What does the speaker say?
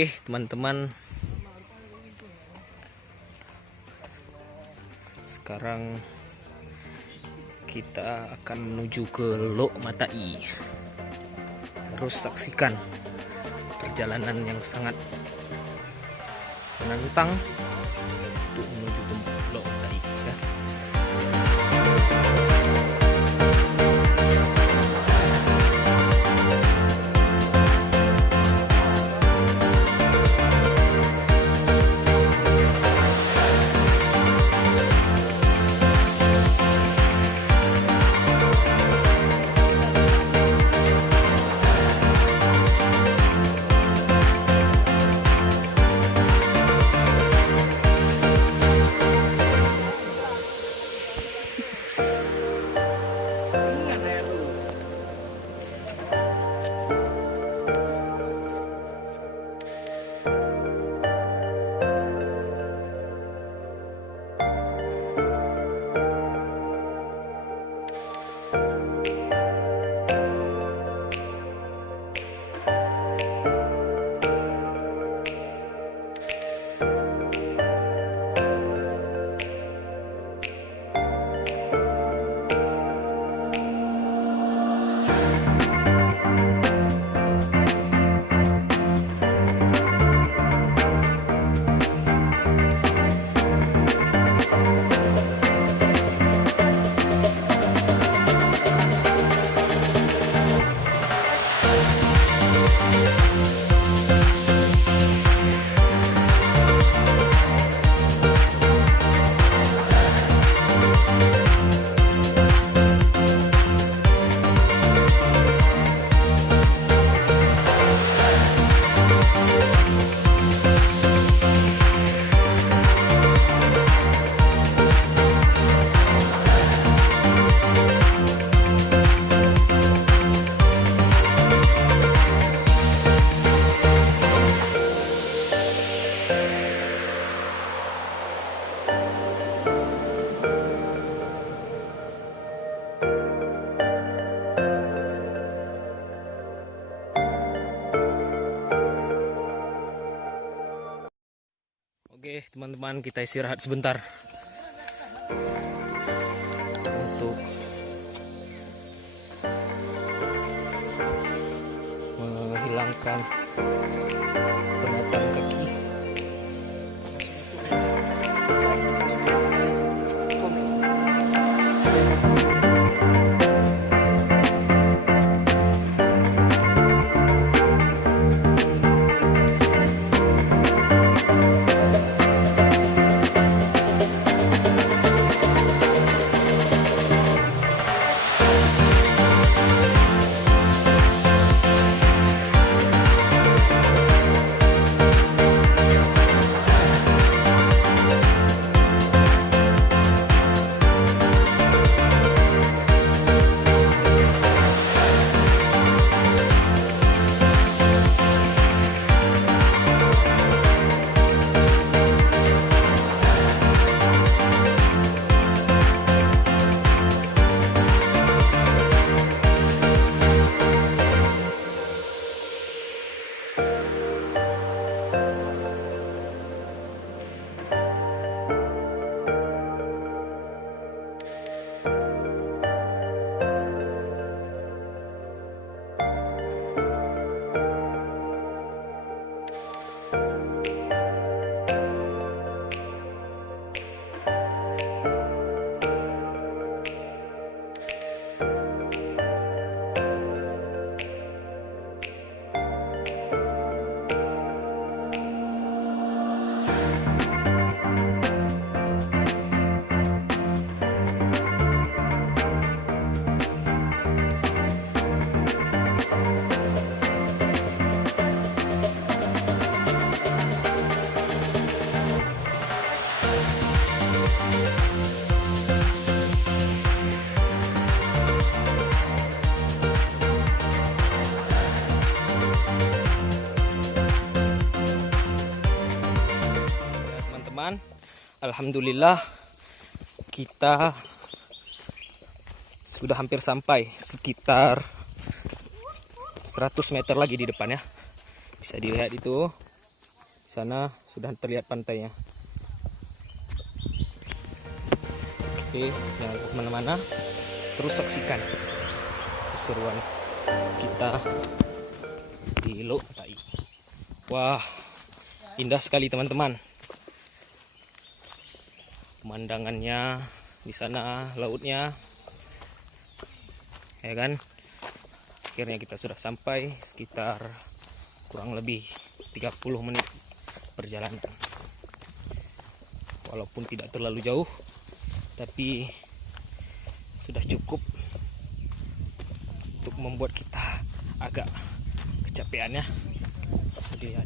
Oke teman-teman, sekarang kita akan menuju ke Lok Matai. Terus saksikan perjalanan yang sangat menantang untuk menuju ke Lok Matai ya. Oke teman-teman, kita istirahat sebentar untuk menghilangkan penatan kaki. Alhamdulillah kita sudah hampir sampai, sekitar 100 meter lagi di depan ya. Bisa dilihat itu Sana sudah terlihat pantainya. Oke, jangan kemana-mana, terus saksikan keseruan kita di Lok Matai. Wah, indah sekali teman-teman. Pemandangannya di sana, lautnya, ya kan? Akhirnya kita sudah sampai, sekitar kurang lebih 30 menit perjalanan. Walaupun tidak terlalu jauh, tapi sudah cukup untuk membuat kita agak kecapean ya. Bisa dilihat.